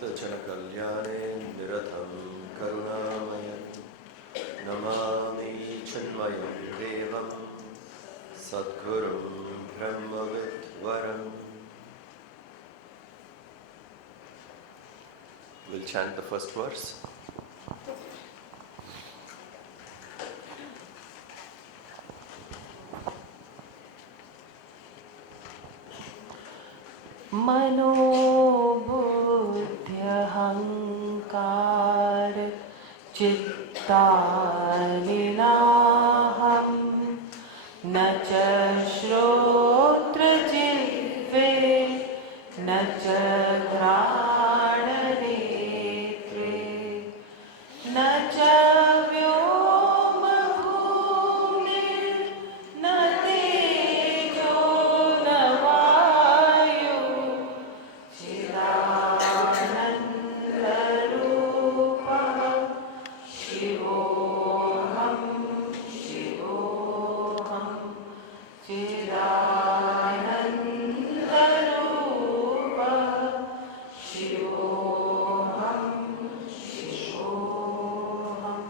Kalyane Niratham Karunamaya Namami Chinmaya Devam Sadgurum Brahmavitvaram. We'll chant the first verse. Manobudhyahankar Chittanilaham Nacha Shrotra Jilve Nacha Ghrananetre Nacha Vyoma Bhumir Natejo Navayu Chidanandarupam Shivoham Shivoham Chidanandarupam Shivoham Shivoham.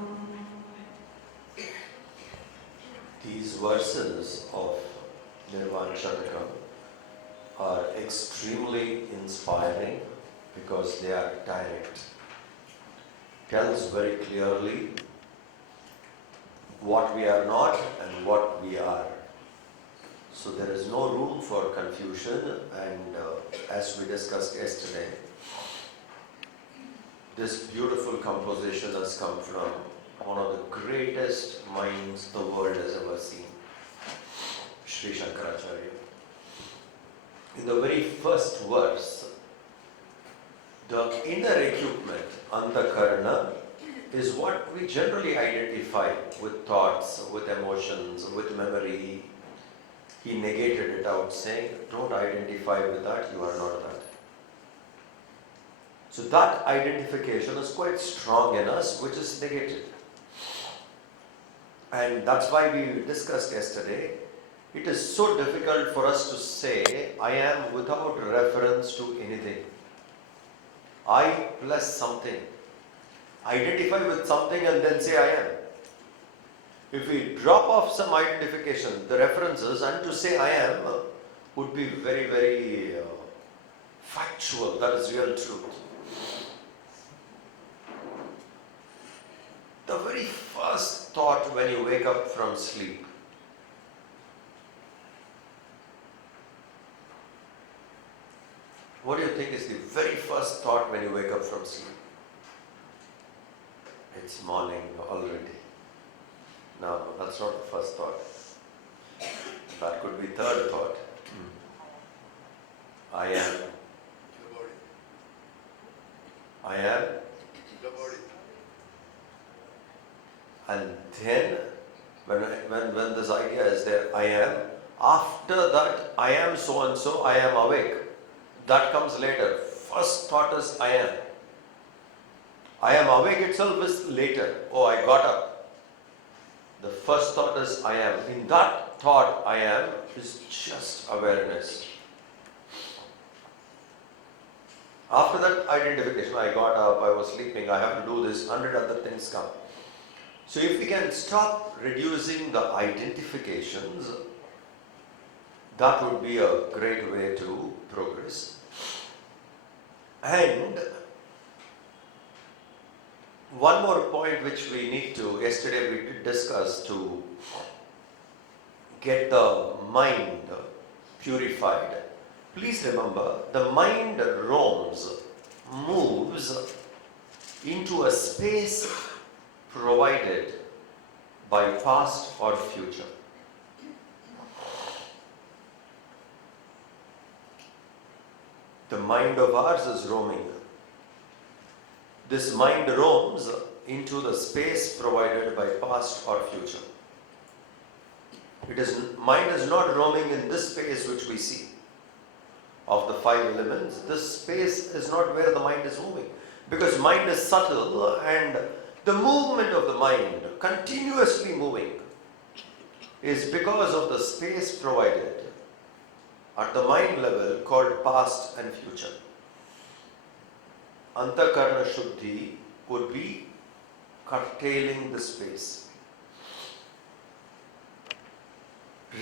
These verses of Nirvana Shatakam are extremely inspiring because they are direct. Tells very clearly what we are not and what we are. So there is no room for confusion, and as we discussed yesterday, this beautiful composition has come from one of the greatest minds the world has ever seen, Sri Shankaracharya. In the very first verse, the inner equipment, antakarana, is what we generally identify with thoughts, with emotions, with memory. He negated it out, saying, don't identify with that, you are not that. So that identification is quite strong in us, which is negated. And that's why we discussed yesterday, it is so difficult for us to say, I am without reference to anything. I plus something. Identify with something and then say I am. If we drop off some identification, the references, and to say I am would be very, very factual. That is real truth. The very first thought when you wake up from sleep, what do you think is the very first thought when you wake up from sleep? It's morning already. No, that's not the first thought. That could be third thought. I am. I am. And then, when this idea is there, I am. After that, I am so and so, I am awake. That comes later. First thought is I am. I am awake itself is later. Oh, I got up. The first thought is I am. In that thought, I am is just awareness. After that identification, I got up, I was sleeping, I have to do this, 100 other things come. So if we can stop reducing the identifications, that would be a great way to progress. And one more point which we need to, yesterday we did discuss to get the mind purified. Please remember, the mind roams, moves into a space provided by past or future. The mind of ours is roaming. This mind roams into the space provided by past or future. Mind is not roaming in this space which we see of the five elements. This space is not where the mind is moving, because mind is subtle, and the movement of the mind, continuously moving, is because of the space provided at the mind level called past and future. Antakarna Shuddhi would be curtailing the space.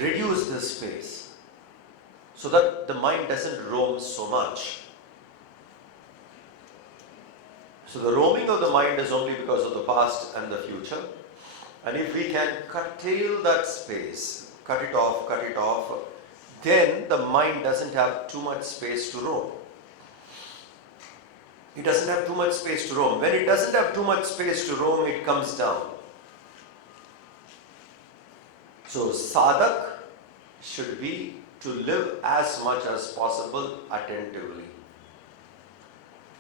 Reduce the space so that the mind doesn't roam so much. So the roaming of the mind is only because of the past and the future. And if we can curtail that space, cut it off, then the mind doesn't have too much space to roam. It doesn't have too much space to roam. When it doesn't have too much space to roam, it comes down. So sadhak should be to live as much as possible attentively.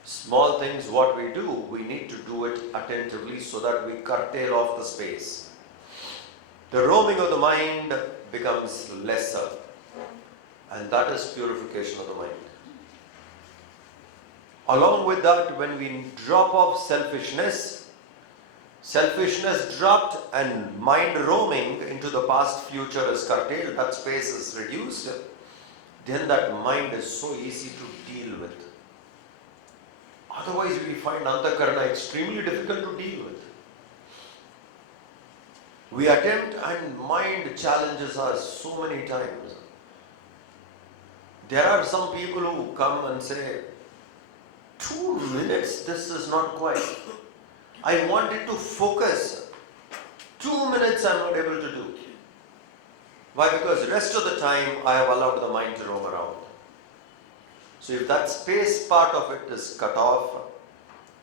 Small things, what we do, we need to do it attentively so that we curtail off the space. The roaming of the mind becomes lesser, and that is purification of the mind. Along with that, when we drop off selfishness dropped and mind roaming into the past, future is curtailed, that space is reduced, then that mind is so easy to deal with. Otherwise, we find Antakarna extremely difficult to deal with. We attempt and mind challenges us so many times. There are some people who come and say, 2 minutes, this is not quite. I wanted to focus. 2 minutes I'm not able to do. Why? Because the rest of the time I have allowed the mind to roam around. So if that space part of it is cut off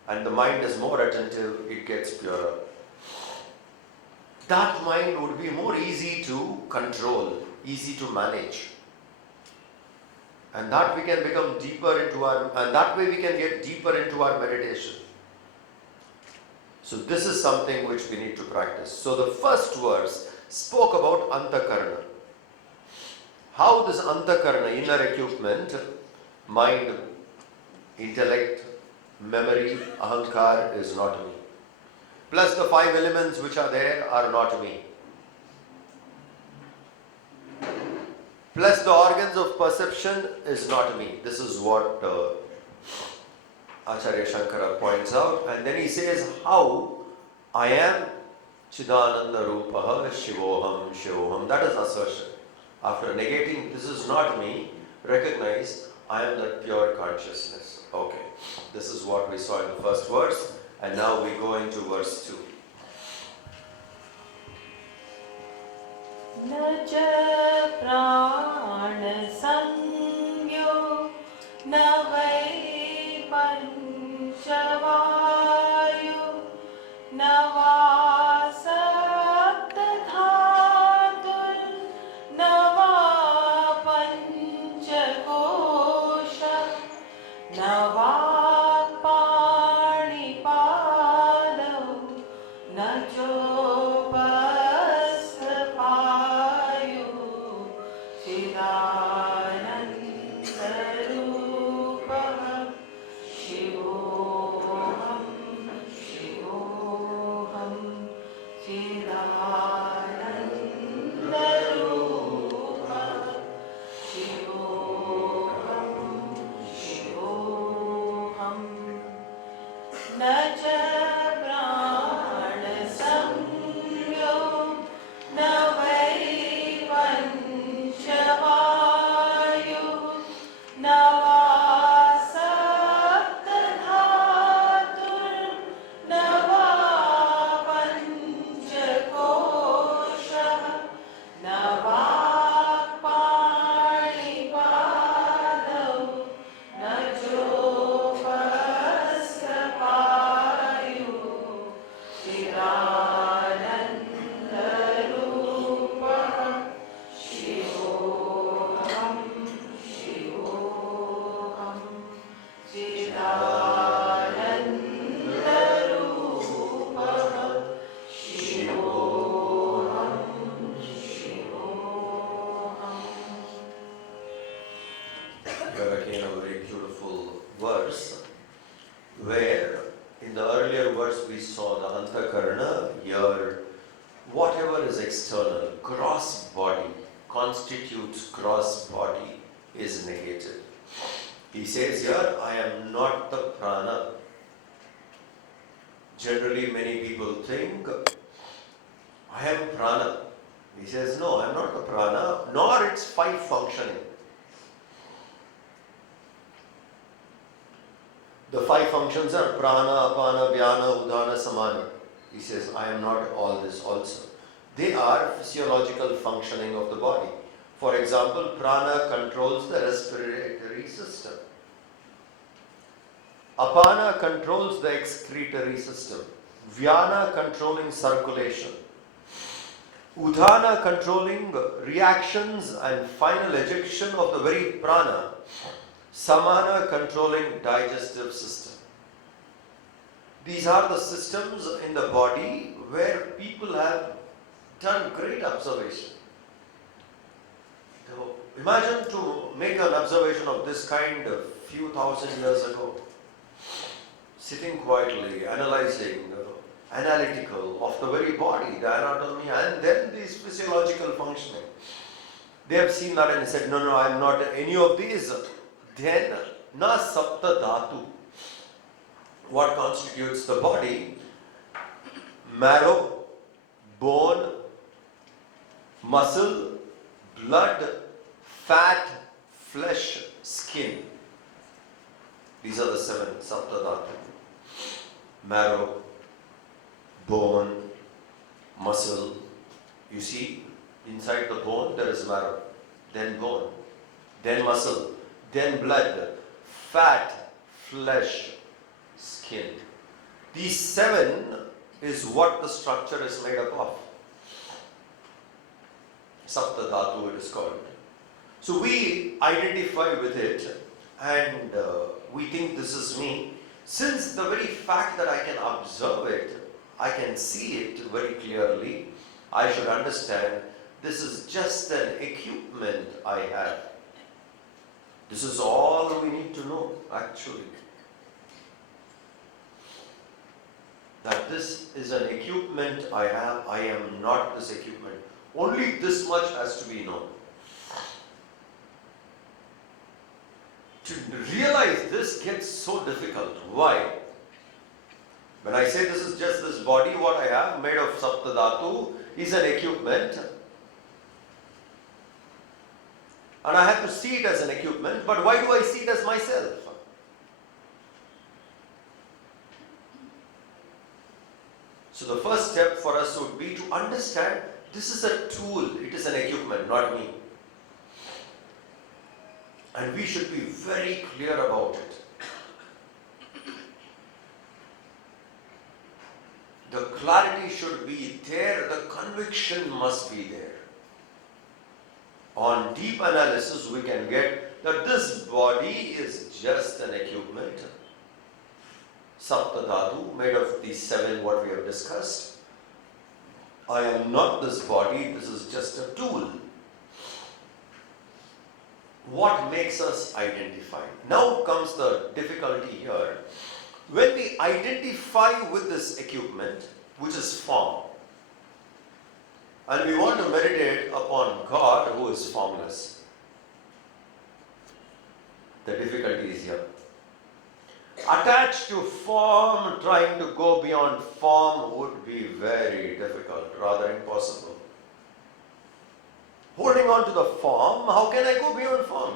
and the mind is more attentive, it gets purer. That mind would be more easy to control, easy to manage. And that we can become deeper into and that way we can get deeper into our meditation. So this is something which we need to practice. So the first verse spoke about Antakarna. How this Antakarna, inner equipment, mind, intellect, memory, ahankar is not me. Plus the 5 elements which are there are not me. Plus the organs of perception is not me. This is what Acharya Shankara points out. And then he says how I am Chidananda Rupaha Shivoham Shivoham. That is assertion. After negating this is not me, recognize I am that pure consciousness. Okay. This is what we saw in the first verse. And now we go into verse 2. न च प्राण संज्ञो न वै पंचवायु न वा सप्त धातुर् न वा पंचकोश न वा पाणिपादौ न चोपस्थपायु He says here, I am not the prana. Generally, many people think, I am prana. He says, no, I am not the prana, nor its five functioning. The five functions are prana, apana, vyana, udana, samana. He says, I am not all this also. They are physiological functioning of the body. For example, prana controls the respiratory system. Apana controls the excretory system. Vyana controlling circulation. Udana controlling reactions and final ejection of the very prana. Samana controlling digestive system. These are the systems in the body where people have done great observation. So imagine to make an observation of this kind a few thousand years ago. Sitting quietly, analyzing, analytical of the very body, the anatomy, and then this physiological functioning. They have seen that and said, no, I am not any of these. Then, na sapta dhatu. What constitutes the body? Marrow, bone, muscle, blood, fat, flesh, skin. These are the seven sapta dhatu. Marrow, bone, muscle. You see, inside the bone there is marrow, then bone, then muscle, then blood, fat, flesh, skin. These seven is what the structure is made up of. Sapta dhatu it is called. So we identify with it and we think this is me. Since the very fact that I can observe it, I can see it very clearly, I should understand this is just an equipment I have. This is all we need to know actually. That this is an equipment I have, I am not this equipment. Only this much has to be known. To realize this gets so difficult. Why? When I say this is just this body, what I have made of sapta dhatu is an equipment. And I have to see it as an equipment, but why do I see it as myself? So the first step for us would be to understand this is a tool, it is an equipment, not me. And we should be very clear about it. The clarity should be there, the conviction must be there. On deep analysis, we can get that this body is just an equipment. Sapta dhatu, made of these seven what we have discussed. I am not this body, this is just a tool. What makes us identify? Now comes the difficulty here. When we identify with this equipment, which is form, and we want to meditate upon God who is formless, the difficulty is here. Attached to form, trying to go beyond form would be very difficult, rather impossible. Holding on to the form, how can I go beyond form?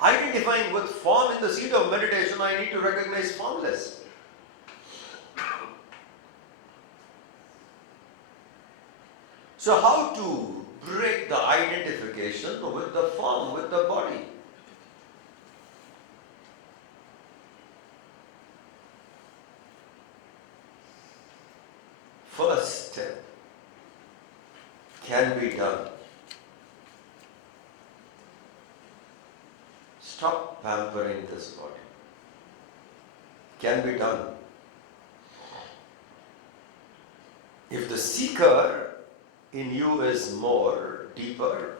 Identifying with form in the seat of meditation, I need to recognize formless. So how to break the identification with the form, with the body? First step can be done. Stop pampering this body. Can be done. If the seeker in you is more, deeper,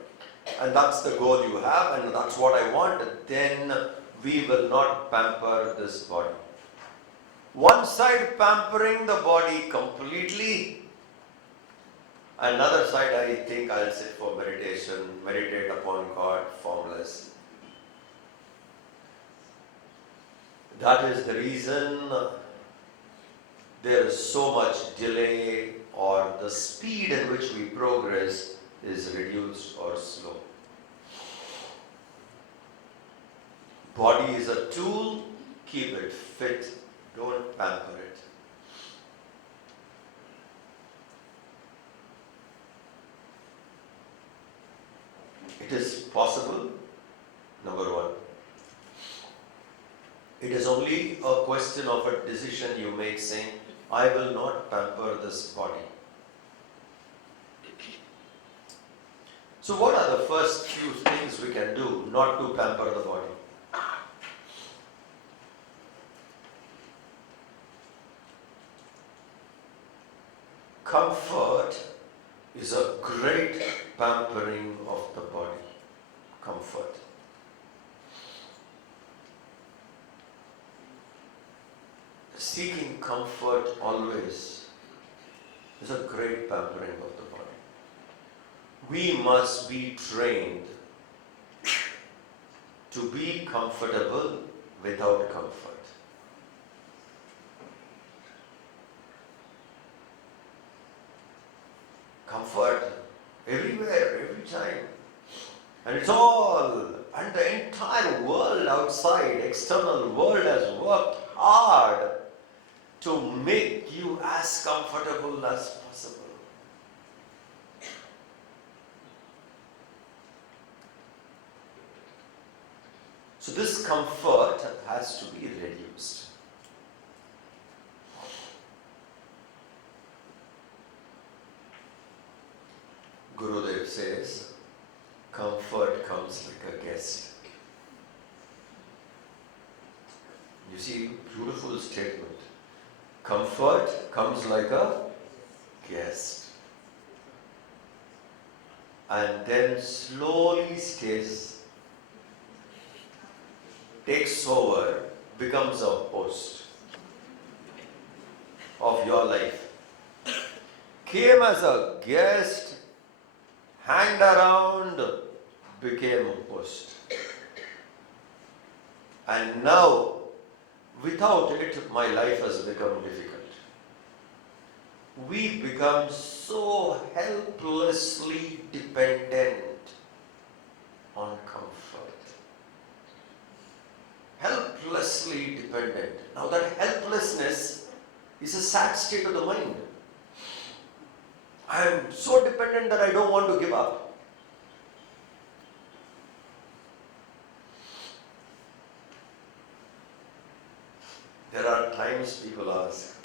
and that's the goal you have, and that's what I want, then we will not pamper this body. One side pampering the body completely, another side I think I'll sit for meditation, meditate upon God, formless. That is the reason there is so much delay, or the speed in which we progress is reduced or slow. Body is a tool, keep it fit, don't pamper it. It is possible, number one. It is only a question of a decision you make saying, I will not pamper this body. So what are the first few things we can do not to pamper the body? Comfort is a great pampering of the body. Comfort. Seeking comfort always is a great pampering of the body. We must be trained to be comfortable without comfort. Comfort everywhere, every time. And it's all, and the entire world outside, external world has worked hard to make you as comfortable as possible. So this comfort has to be reduced. Gurudev says, comfort comes like a guest. You see, beautiful statement. Comfort comes like a guest. And then slowly takes over, becomes a host of your life. Came as a guest, hanged around, became a host. And now, without it, my life has become difficult. We become so helplessly dependent on comfort. Helplessly dependent. Now that helplessness is a sad state of the mind. I am so dependent that I don't want to give up. There are times people ask,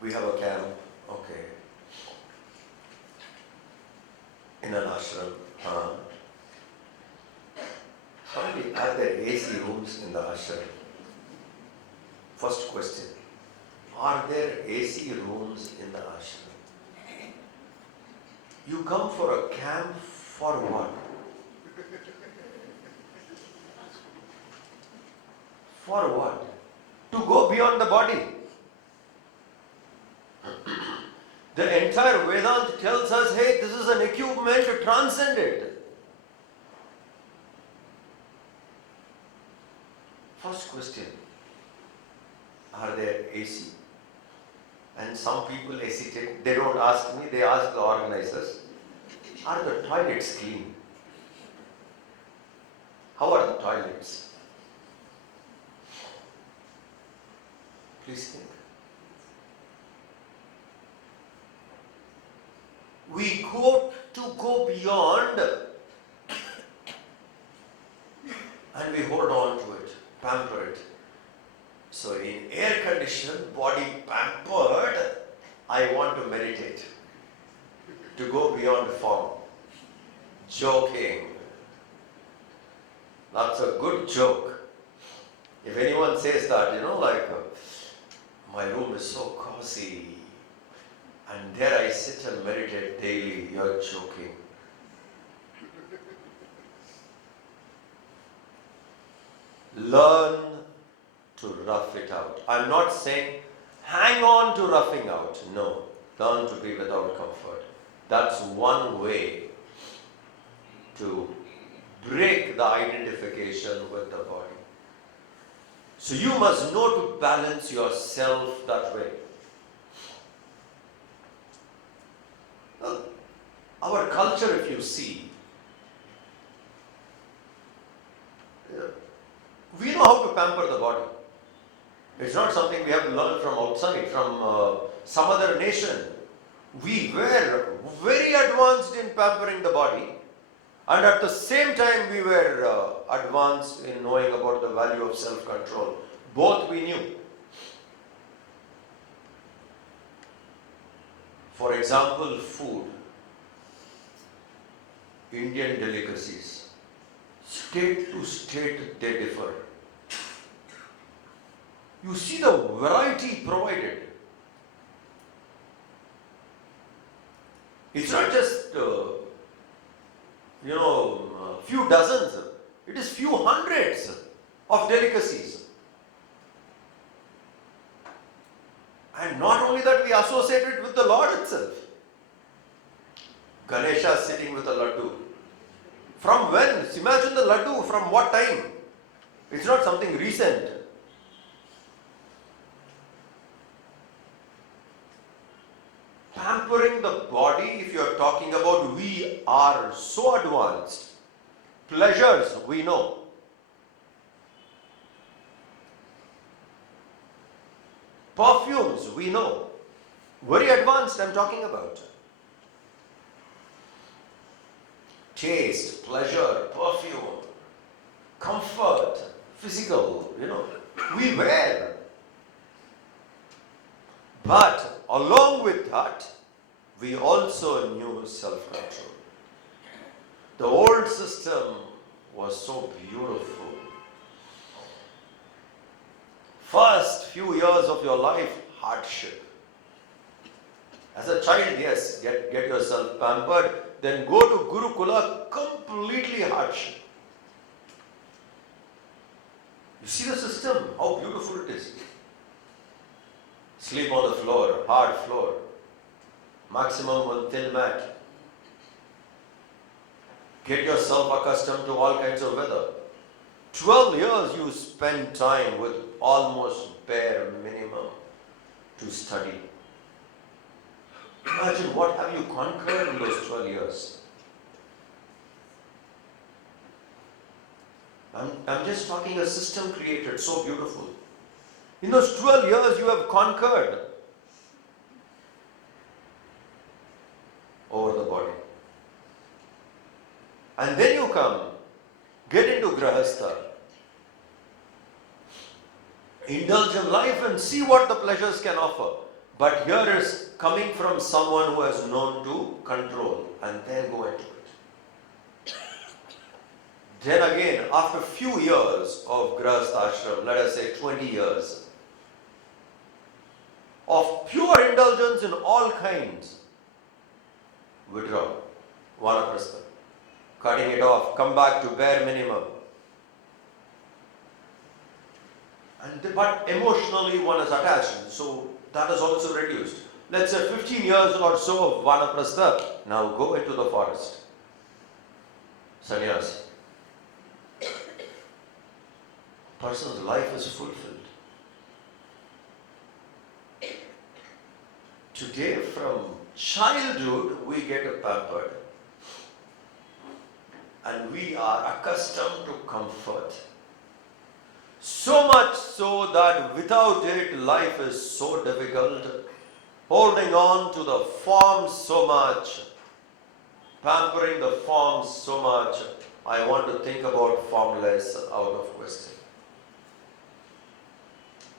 we have a camp, okay, in an ashram. Are there AC rooms in the ashram? First question. Are there AC rooms in the ashram? You come for a camp for what? For what? To go beyond the body. The entire Vedanta tells us, hey, this is an equipment to transcend it. First question, are there AC? And some people hesitate. They don't ask me, they ask the organizers. Are the toilets clean? How are the toilets? Please think. We go beyond and we hold on to it, pamper it. So in air-conditioned, body pampered, I want to meditate, to go beyond form. Joking. That's a good joke. If anyone says that, my room is so cozy, and there I sit and meditate daily, you're joking. Learn to rough it out. I'm not saying hang on to roughing out. No. Learn to be without comfort. That's one way to break the identification with the body. So you must know to balance yourself that way. Now, our culture, if you see, we know how to pamper the body. It's not something we have to learn from outside, from some other nation. We were very advanced in pampering the body, and at the same time we were advanced in knowing about the value of self-control. Both we knew. For example, food. Indian delicacies. State to state they differ. You see the variety provided. It's not just, few dozens. It is few hundreds of delicacies. And not only that, we associate it with the Lord itself. Ganesha sitting with a laddu. From when? Imagine the laddu, from what time? It's not something recent. Pampering the body, if you are talking about, we are so advanced. Pleasures, we know. Perfumes, we know. Very advanced, I'm talking about. Taste, pleasure, perfume, comfort, physical, we wear. But along with that, we also knew self-control. The old system was so beautiful. First few years of your life, hardship. As a child, yes, get yourself pampered, then go to Gurukula, completely hardship. You see the system, how beautiful it is. Sleep on the floor, hard floor. Maximum on thin mat. Get yourself accustomed to all kinds of weather. 12 years you spend time with almost bare minimum to study. Imagine what have you conquered in those 12 years. I'm just talking a system created so beautiful. In those 12 years you have conquered over the body. And then you come, get into Grahastha, indulge in life and see what the pleasures can offer. But here is coming from someone who has known to control and then go into it. Then again, after few years of Grahastha ashram, let us say 20 years, of pure indulgence in all kinds, withdraw, vanaprastha, cutting it off, come back to bare minimum. But emotionally one is attached, so that is also reduced. Let's say 15 years or so of vanaprastha, now go into the forest. Sannyas. Person's life is fulfilled. Today, from childhood, we get pampered. And we are accustomed to comfort. So much so that without it, life is so difficult. Holding on to the form so much, pampering the form so much, I want to think about formless out of question.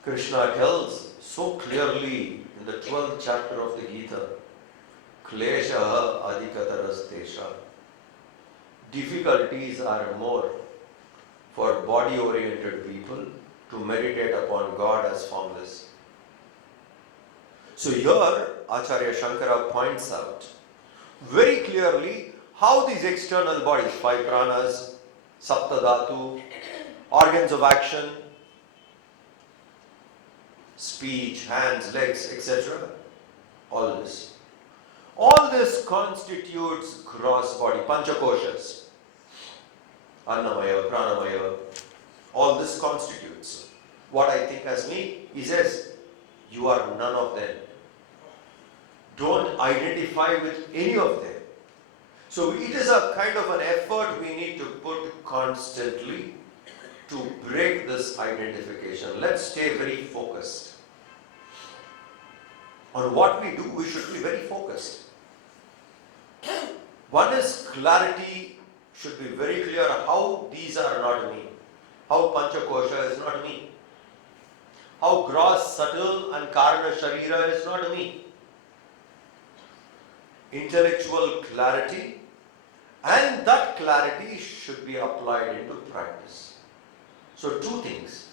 Krishna tells so clearly in the 12th chapter of the Gita, Kleshaha adhikatarastesha. Difficulties are more for body-oriented people to meditate upon God as formless. So here, Acharya Shankara points out very clearly how these external bodies, 5 pranas, saptadhatu, organs of action, speech, hands, legs, etc., all this constitutes gross body, panchakoshas, annamaya, pranamaya, all this constitutes. what I think as me. He says, you are none of them. Don't identify with any of them. So it is a kind of an effort we need to put constantly to break this identification. Let's stay very focused. On what we do, we should be very focused. One is clarity, should be very clear how these are not me. How Panchakosha is not me. How gross, subtle and Karana Sharira is not me. Intellectual clarity, and that clarity should be applied into practice. So two things.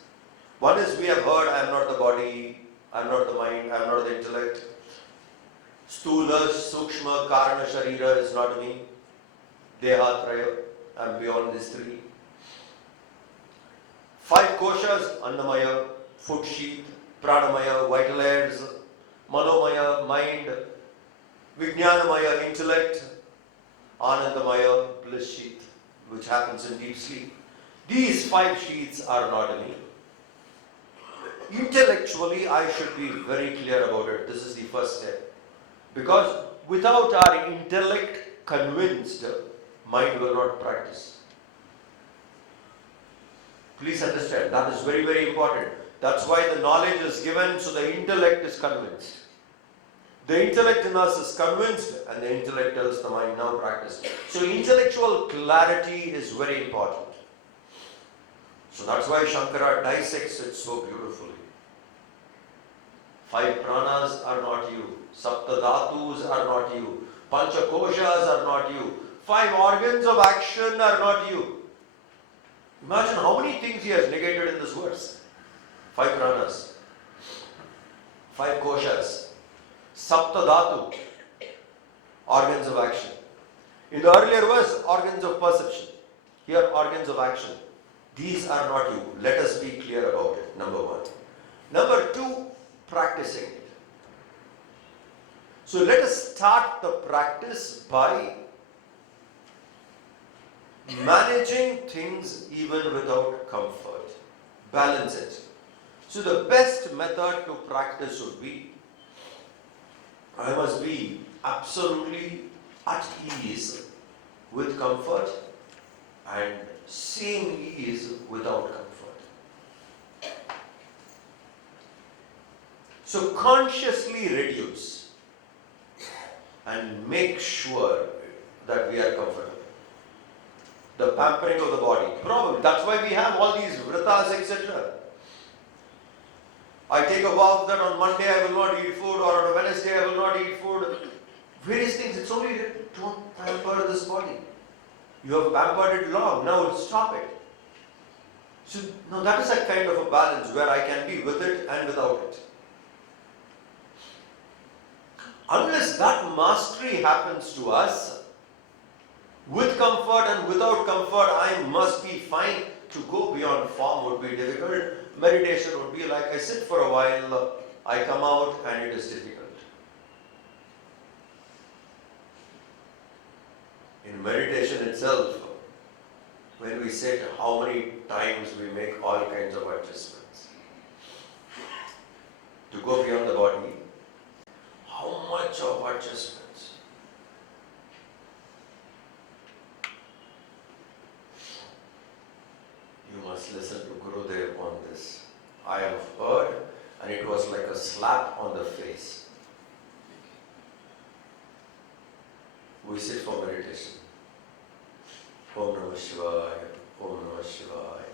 One is we have heard, I am not the body, I am not the mind, I am not the intellect. Stula, Sukshma, Karana Sharira is not me. Dehatraya, I am beyond these three. 5 koshas, Annamaya, food sheath, Pranamaya, vital airs, Manomaya, mind, Vijnanamaya, intellect, Anandamaya, bliss sheath, which happens in deep sleep. These 5 sheaths are not me. Intellectually, I should be very clear about it. This is the first step. Because without our intellect convinced, mind will not practice. Please understand, that is very, very important. That's why the knowledge is given, so the intellect is convinced. The intellect in us is convinced, and the intellect tells the mind, now practice. So intellectual clarity is very important. So that's why Shankara dissects it so beautifully. 5 pranas are not you. Sapta dhatus are not you. Panchakoshas are not you. 5 organs of action are not you. Imagine how many things he has negated in this verse. 5 pranas. 5 koshas. Sapta dhatu, organs of action. In the earlier verse, organs of perception. Here, organs of action. These are not you. Let us be clear about it, number 1. Number 2, practicing it. So let us start the practice by managing things even without comfort. Balance it. So the best method to practice would be, I must be absolutely at ease with comfort and same ease without comfort. So consciously reduce and make sure that we are comfortable. The pampering of the body. Probably. That's why we have all these vratas, etc. I take a vow that on Monday I will not eat food, or on a Wednesday I will not eat food. Various things. It's only don't pamper this body. You have pampered it long. Now stop it. So now that is a kind of a balance where I can be with it and without it. Unless that mastery happens to us, with comfort and without comfort, I must be fine. To go beyond form would be difficult. Meditation would be like I sit for a while, I come out and it is difficult. In meditation itself, when we sit, how many times we make all kinds of adjustments. To go beyond the body, how much of adjustments? You must listen to Gurudev on this. I have heard, and it was like a slap on the face. We sit for meditation. Om Namah Shivaya, Om Namah Shivaya.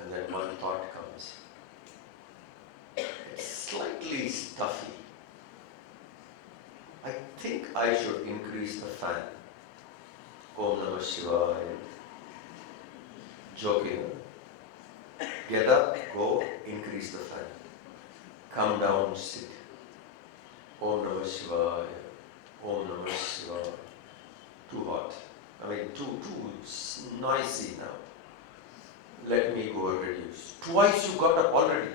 And then one thought comes. It's slightly stuffy. I think I should increase the fan. Om Namah Shivaya. Joking. Get up, go, increase the fan. Come down, sit. Om Namah Shivaya. Om Namah Shivaya. Too hot. I mean, too noisy now. Let me go and reduce. Twice you got up already.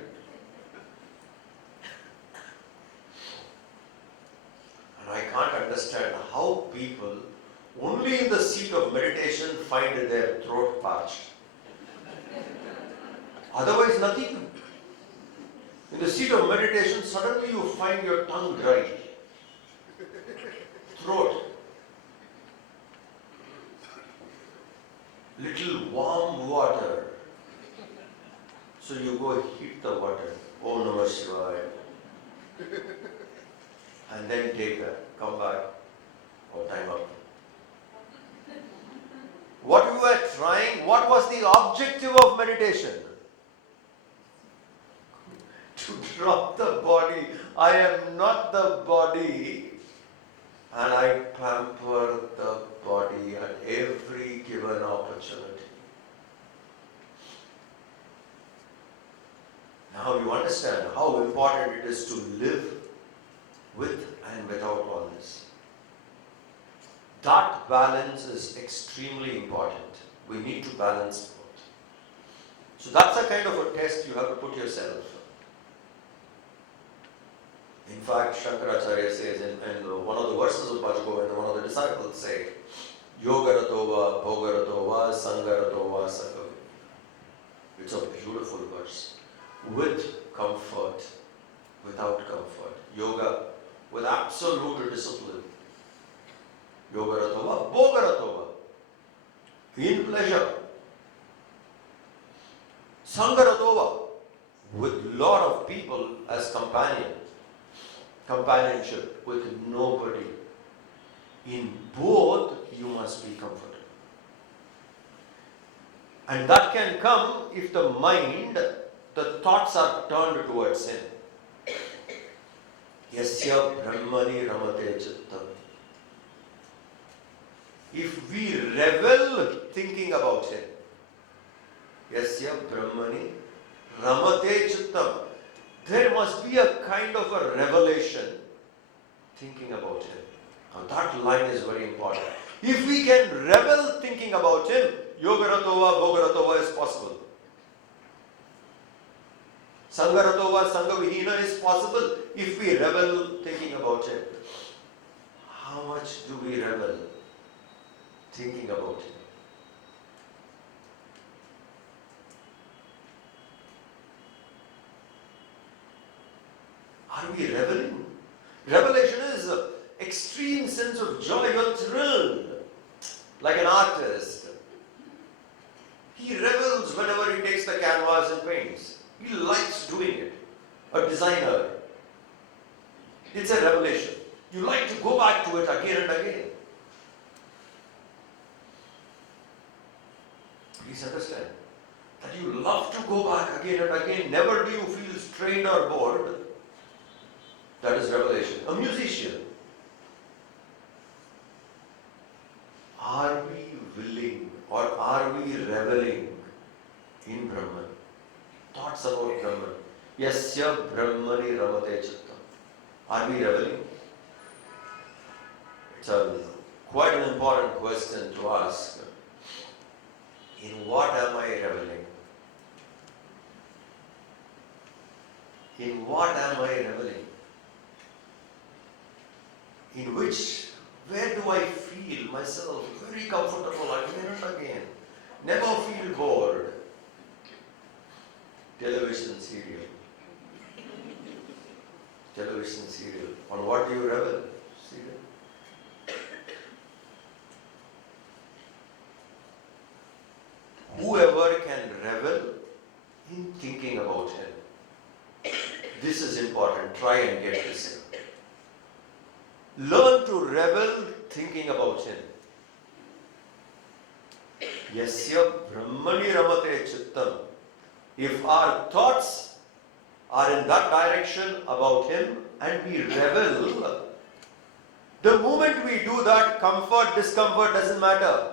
And I can't understand how people only in the seat of meditation find their throat parched. Otherwise, nothing. In the seat of meditation, suddenly you find your tongue dry, throat, little warm water. So you go heat the water. Om Namah Shivaya. And then come back. Or time up. What you were trying, what was the objective of meditation? To drop the body. I am not the body, and I pamper the body at every given opportunity. Now you understand how important it is to live with and without all this. That balance is extremely important. We need to balance both. So that's a kind of a test you have to put yourself. In fact, Shankaracharya says in one of the verses of Bhajgovinda, one of the disciples say, Yogaratova, Bhogaratova, Sangaratova, Sanghavi. It's a beautiful verse. With comfort, without comfort. Yoga with absolute discipline. Yogaratova, Bhogaratova. In pleasure. Sangaratova. With lot of people as companionship with nobody. In both, you must be comfortable. And that can come if the mind, the thoughts are turned towards Him. Yasya Brahmani Ramate Chittam. If we revel thinking about Him, Yasya Brahmani Ramate Chittam, there must be a kind of a revelation thinking about Him. Now that line is very important. If we can revel thinking about Him, Yogaratova, Bhogaratova is possible. Sangaratova, Sanghavihina is possible if we revel thinking about Him. How much do we revel thinking about Him? Are we reveling? Revelation is an extreme sense of joy. You're thrilled, like an artist. He revels whenever he takes the canvas and paints. He likes doing it. A designer. It's a revelation. You like to go back to it again and again. Please understand that you love to go back again and again. Never do you feel strained or bored. That is revelation. A musician. Are we willing or are we reveling in Brahman? Thoughts about Brahman. Yasya Brahmani Ramate Chittam. Are we reveling? It's quite an important question to ask. In what am I reveling? In what am I reveling? In which, where do I feel myself very comfortable again and again? Never feel bored. Television serial. Television serial. On what do you revel? Serial. Whoever can revel in thinking about Him. This is important. Try and get this in. Learn to revel thinking about Him. Yasya Brahmani Ramate Chittam. If our thoughts are in that direction about Him and we revel, the moment we do that, comfort, discomfort doesn't matter.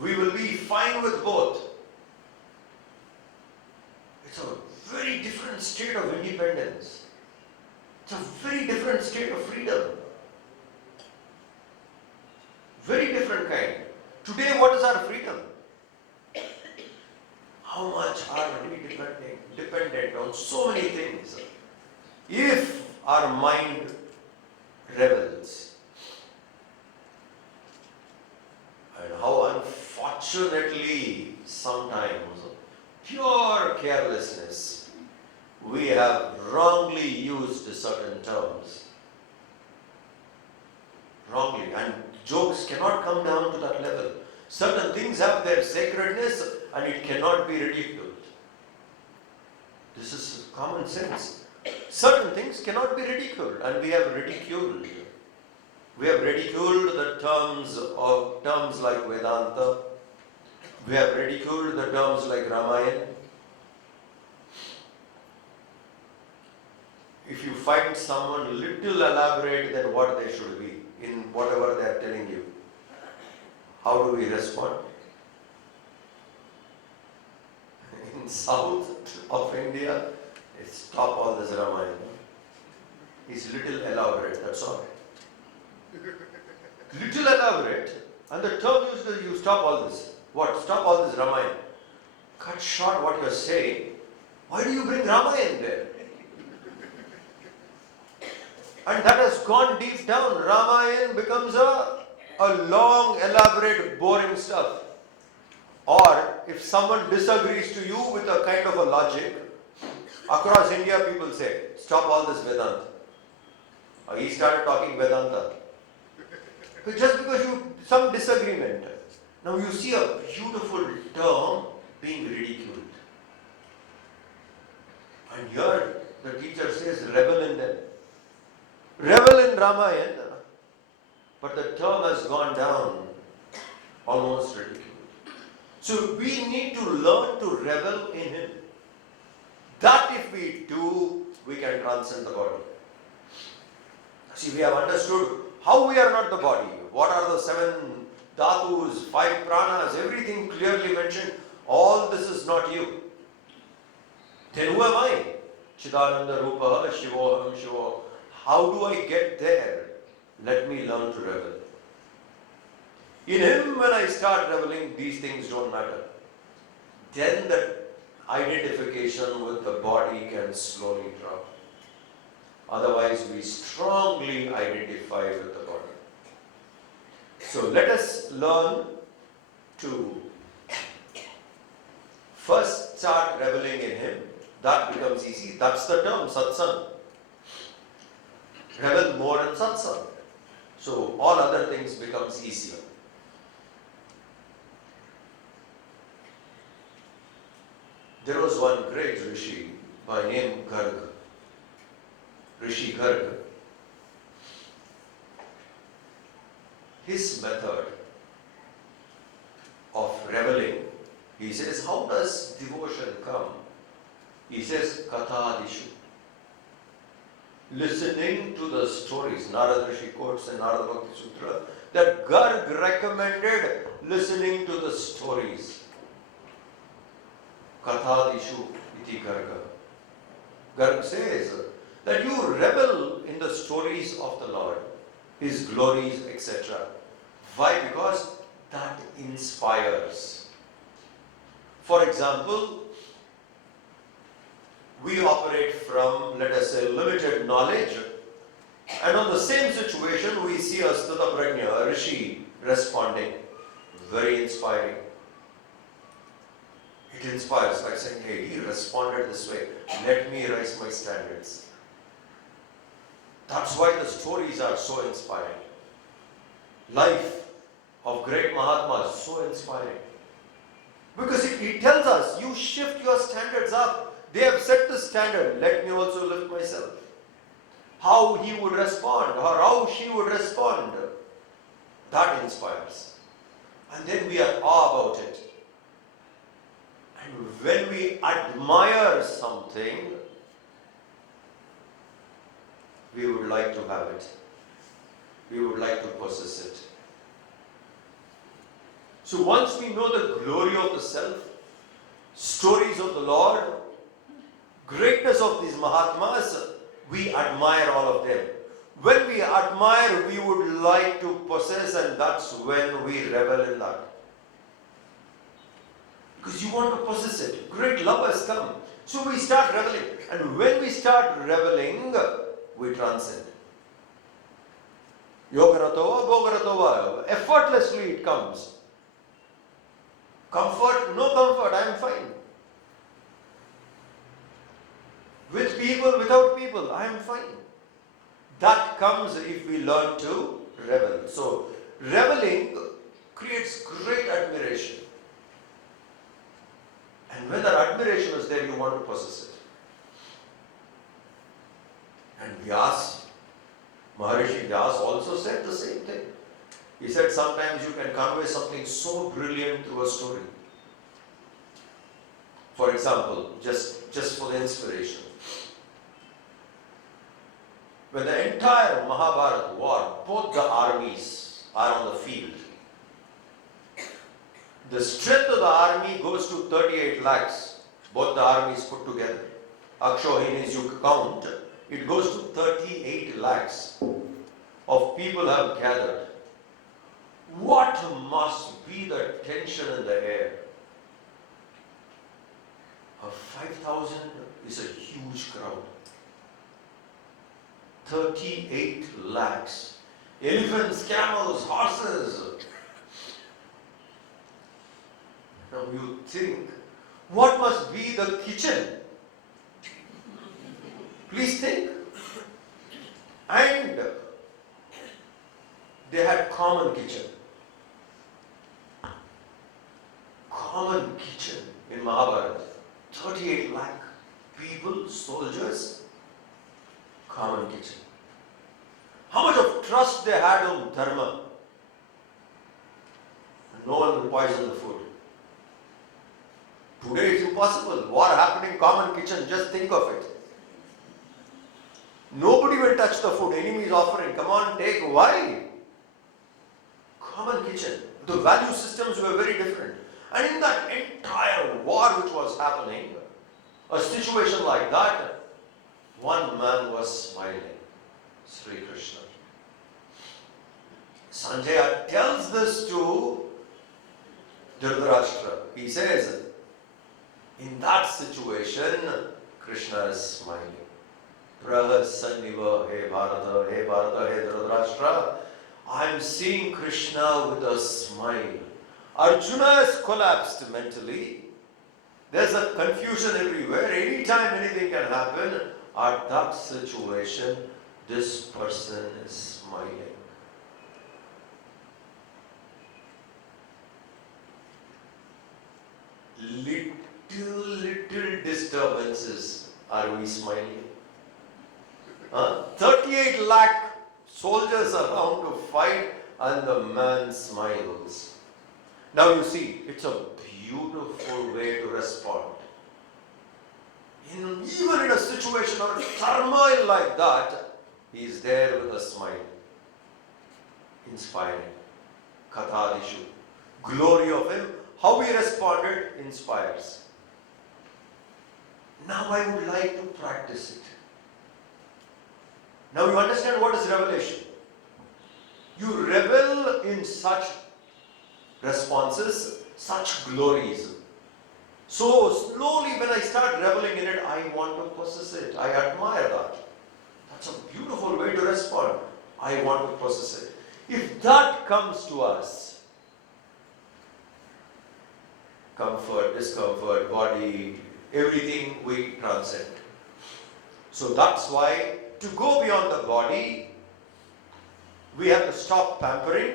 We will be fine with both. It's a very different state of independence. It's a very different state of freedom. Very different kind. Today, what is our freedom? How much are we dependent on so many things? If our mind rebels, and how unfortunate unfortunately, sometimes, pure carelessness, we have wrongly used certain terms. Wrongly. And jokes cannot come down to that level. Certain things have their sacredness and it cannot be ridiculed. This is common sense. Certain things cannot be ridiculed, and we have ridiculed. We have ridiculed the terms like Vedanta. We have ridiculed the terms like Ramayana. If you find someone little elaborate than what they should be in whatever they are telling you, how do we respond? In south of India, stop all this Ramayana. It's little elaborate, that's all. Little elaborate, and the term used is you stop all this. What? Stop all this Ramayana. Cut short what you are saying. Why do you bring Ramayana there? And that has gone deep down. Ramayana becomes a long, elaborate, boring stuff. Or if someone disagrees to you with a kind of a logic, across India people say, stop all this Vedanta. He started talking Vedanta. But just because some disagreement. Now you see a beautiful term being ridiculed. And here the teacher says, revel in them. Revel in Ramayana. But the term has gone down, almost ridiculed. So we need to learn to revel in Him. That if we do, we can transcend the body. See, we have understood how we are not the body. What are the 7 dhatus, 5 pranas, everything clearly mentioned. All this is not you. Then who am I? Chidananda Rupa, Shivoham Shivo. How do I get there? Let me learn to revel. In Him, when I start reveling, these things don't matter. Then the identification with the body can slowly drop. Otherwise, we strongly identify with the body. So let us learn to first start reveling in Him. That becomes easy. That's the term, satsang. Revel more in satsang. So all other things becomes easier. There was one great Rishi by name Garga. Rishi Garga. His method of reveling, he says, how does devotion come? He says, Kathadishu. Listening to the stories, Narad Rishi quotes in Narad Bhakti Sutra, that Garg recommended listening to the stories. Kathadishu iti Garga. Garg says that you revel in the stories of the Lord, His glories, etc. Why? Because that inspires. For example, we operate from, let us say, limited knowledge, and on the same situation we see a Sthuta Prajna, a Rishi, responding. Very inspiring. It inspires, like saying, hey, he responded this way, let me raise my standards. That's why the stories are so inspiring. Life of great Mahatmas, so inspiring. Because it tells us, you shift your standards up. They have set the standard, let me also lift myself. How he would respond or how she would respond, that inspires. And then we are awe about it. And when we admire something, we would like to have it. We would like to possess it. So once we know the glory of the self, stories of the Lord, greatness of these Mahatmas, we admire all of them. When we admire, we would like to possess, and that's when we revel in that. Because you want to possess it. Great love has come. So we start reveling. And when we start reveling, we transcend. Yogaratova, Bogaratova. Effortlessly it comes. Comfort, no comfort, I am fine. With people, without people, I am fine. That comes if we learn to revel. So, reveling creates great admiration. And when that admiration is there, you want to possess it. And Maharishi Vyas also said the same thing. He said sometimes you can convey something so brilliant through a story. For example, just for the inspiration. When the entire Mahabharata war, both the armies are on the field. The strength of the army goes to 38 lakhs, both the armies put together. Akshohinis you count, it goes to 38 lakhs of people have gathered. What must be the tension in the air? 5,000 is a huge crowd. 38 lakhs. Elephants, camels, horses. Now you think, what must be the kitchen? Please think. And they had common kitchen. Common kitchen in Mahabharata. 38 lakh people, soldiers, common kitchen. How much of trust they had on dharma? No one will poison the food. Today it's impossible. War happening, common kitchen, just think of it. Nobody will touch the food. Enemy is offering. Come on, take. Why? Common kitchen. The value systems were very different. And in that entire war which was happening, a situation like that, one man was smiling. Sri Krishna. Sanjaya tells this to Dhritarashtra. He says, in that situation, Krishna is smiling. Prahasanniva, hey Bharata, hey Dhritarashtra. I am seeing Krishna with a smile. Arjuna has collapsed mentally. There's a confusion everywhere. Anytime anything can happen. At that situation, this person is smiling. Little disturbances, are we smiling? 38 lakh soldiers around to fight and the man smiles. Now you see, it's a beautiful way to respond. Even in a situation or a turmoil like that, he is there with a smile. Inspiring. Katharishu. Glory of him. How he responded inspires. Now I would like to practice it. Now you understand what is revelation. You revel in such responses, such glories. So slowly when I start reveling in it, I want to possess it. I admire that. That's a beautiful way to respond. I want to possess it. If that comes to us, comfort, discomfort, body, everything we transcend. So that's why to go beyond the body, we have to stop pampering,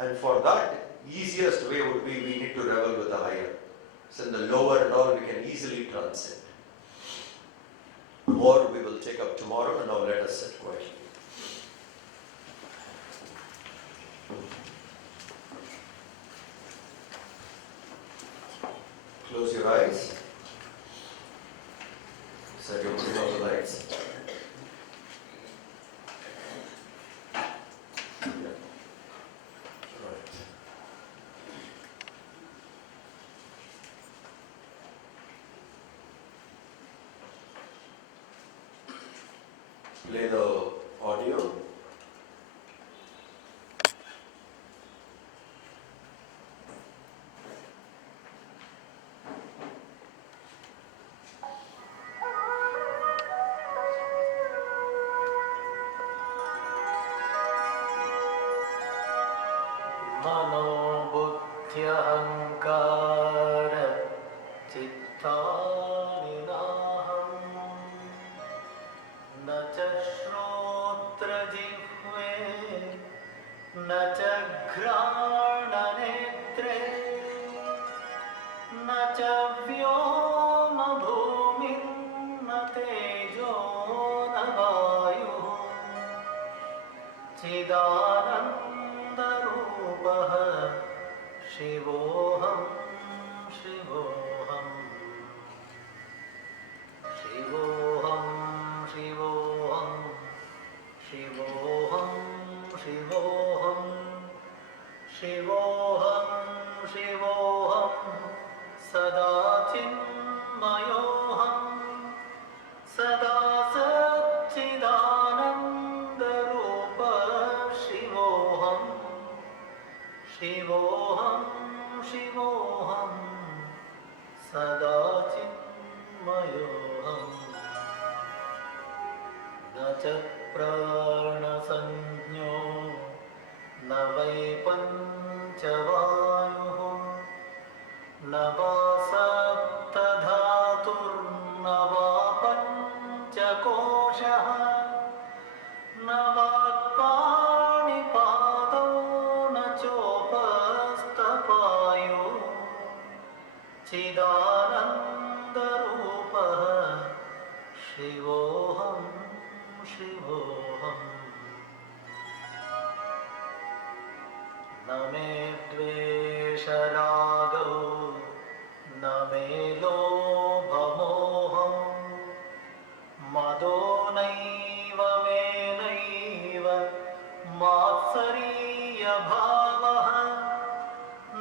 and for that, easiest way would be we need to revel with the higher. So in the lower and all we can easily transcend. More we will take up tomorrow, and now let us sit quietly. Close your eyes. Set your putting on the lights. Play the audio. Mano buddhya ahankara न च घ्राणनेत्रे न च व्योमभूमिर्न तेजो न वायुः चिदानन्दरूपः शिवोऽहं शिवोऽहम् शिवोऽहं शिवोऽहं शिवोऽहं शिवोऽहं शिवोऽहं शिवोऽहं सदा चिन्मयोऽहं सदा सच्चिदानन्दरूप शिवोऽहं शिवोऽहं शिवोऽहं सदा चिन्मयोऽहम् न च प्राणसंज्ञो न वै पञ्चवायुः न वा सप्तधातुर्न वा पञ्चकोशः न वाक्पाणिपादौ न चोपस्थपायो चिदानन्दरूपः शिवोऽहं शिवोऽहम् न मे द्वेषरागौ न मे लोभमोहं मदो नैव मे नैव मात्सर्यभावः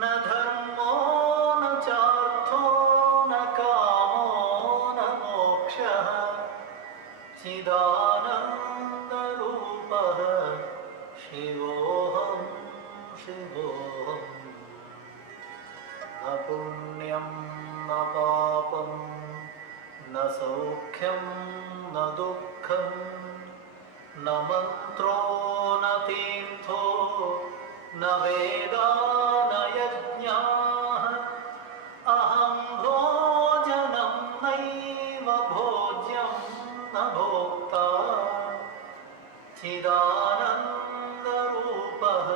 न धर्मो न चार्थो न कामो न मोक्षः चिदानन्दरूपः शिवोऽहं शिवोऽहम् न पुण्यं न पापं न सौख्यं न दुःखं न मन्त्रो न तीर्थो न वेदा न यज्ञाः अहं भोजनं नैव भोज्यं न भोक्ता चिदानन्दरूपः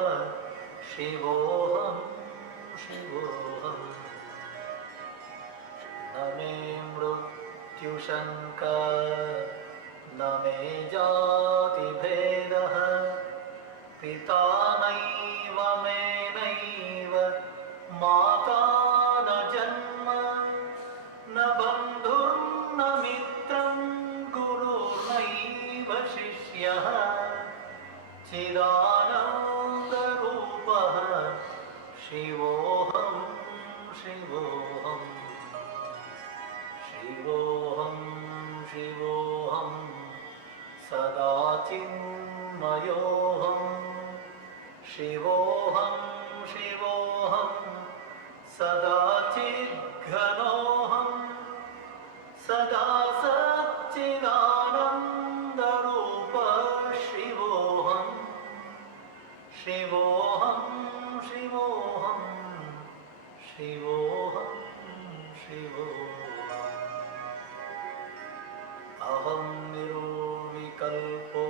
शिवोऽहं शिवोऽहम् न मे मृत्युशङ्का न मे जातिभेदः पिता नैव मे नैव माता न जन्म न बन्धुर्न मित्रं गुरुर्नैव शिष्यः चिदानन्दरूपः शिवोऽहं शिवोऽहम् शिवोऽहं शिवोऽहं सदा चिन्मयोऽहं शिवोऽहं शिवोऽहं सदा चिद्घनोऽहं सदा सच्चिदानन्दरूप शिवोऽहं शिवोऽहं शिवोऽहं शिवोऽहं शिवोऽहम् अहं निर्विकल्पो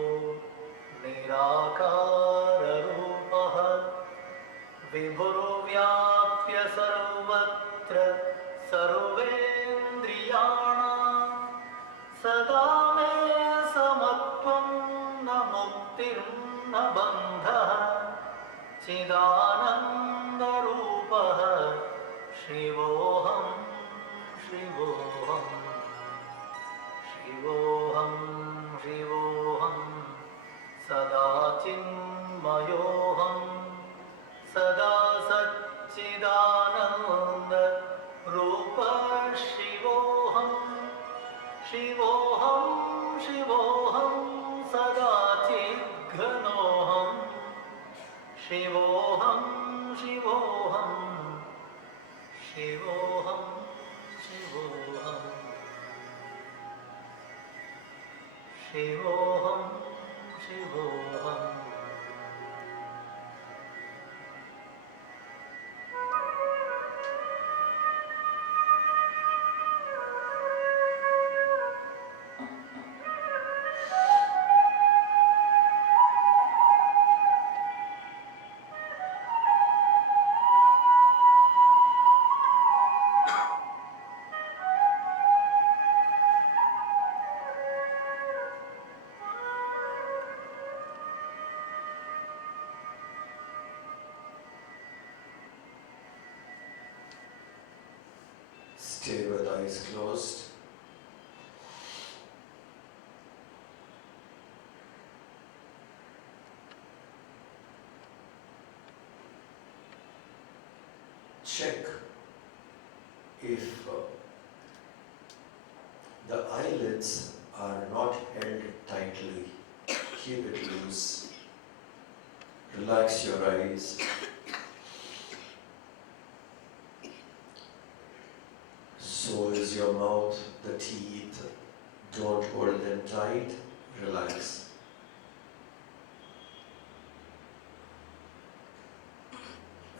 निराकाररूपः विभुर्व्याप्य सर्वत्र सर्वेन्द्रियाणां सदा मे समत्वं न मुक्तिर्न बन्धः चिदानन्दरूपः शिवोऽहं शिवोऽहम् शिवोऽहं शिवोऽहं सदा चिन्मयोऽहं सदा सच्चिदानन्दरूप शिवोऽहं शिवोऽहं शिवोऽहं सदा चिद्घनोऽहं शिवोऽहं शिवोऽहं शिवोऽहं शिवोऽहम् शिवोऽहं शिवोऽहम् Stay with eyes closed. Check if the eyelids are not held tightly. Keep it loose. Relax your eyes. So is your mouth, the teeth. Don't hold them tight. Relax.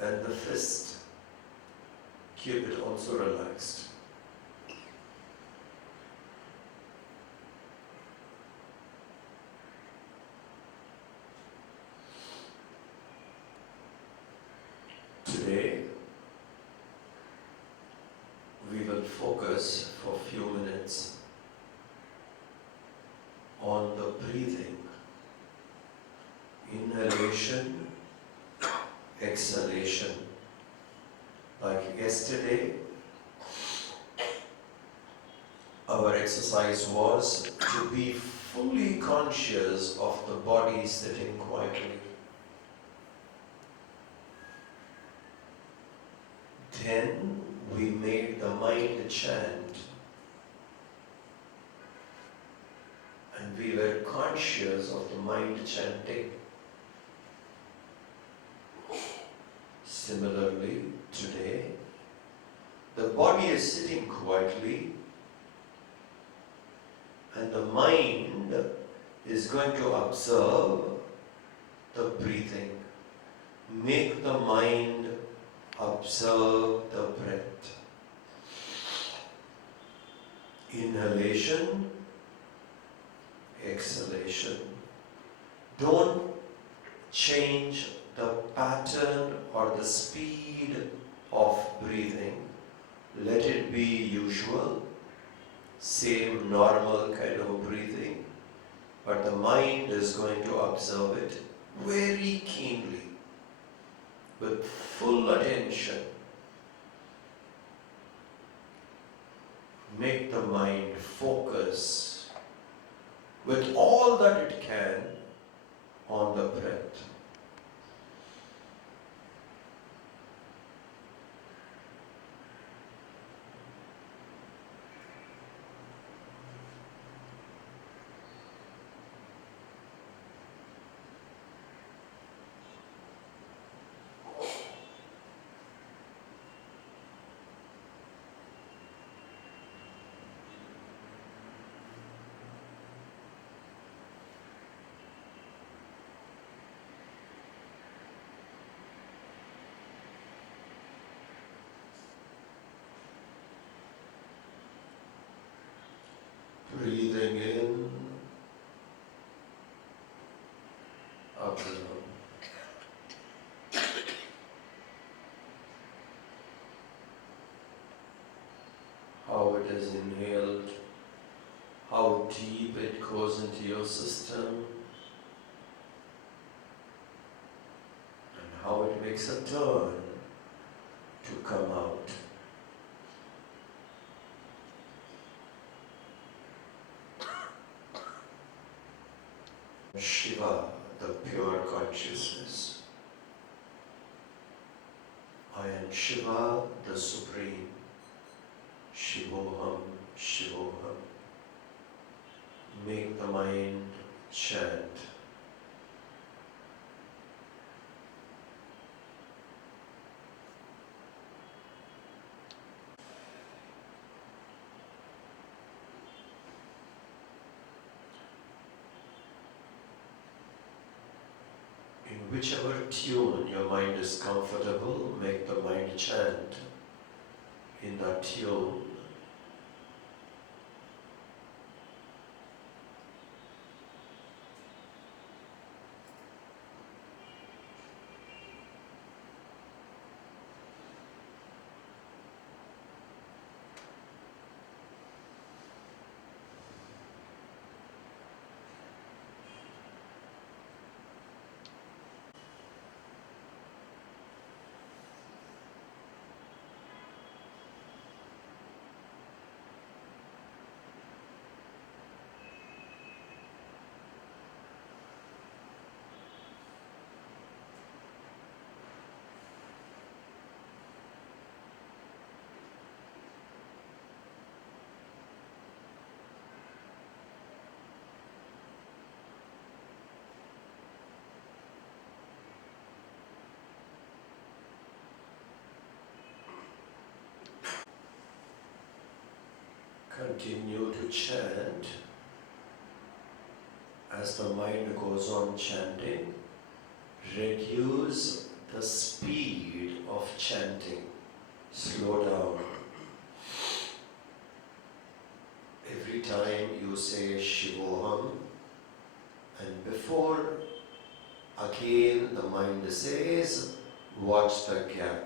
And the fist, keep it also relaxed. Today, we will focus for a few minutes on the breathing. Inhalation, exhalation. Like yesterday, our exercise was to be fully conscious of the body sitting quietly. Then we made the mind chant, and we were conscious of the mind chanting. Similarly, today, the body is sitting quietly, and the mind is going to observe the breathing. Make the mind observe the breath. Inhalation, exhalation. Don't change the pattern or the speed of breathing. Let it be usual, same normal kind of breathing, but the mind is going to observe it very keenly, with full attention. Make the mind focus with all that it can on the breath. Breathing in, observe. How it is inhaled, how deep it goes into your system, and how it makes a turn to come out. Shiva, the pure consciousness. I am Shiva, the Supreme. Shivoham, Shivoham. Make the mind chant. In whichever tune your mind is comfortable, make the mind chant in that tune. Continue to chant. As the mind goes on chanting, reduce the speed of chanting. Slow down. Every time you say Shivoham, and before again the mind says, watch the gap.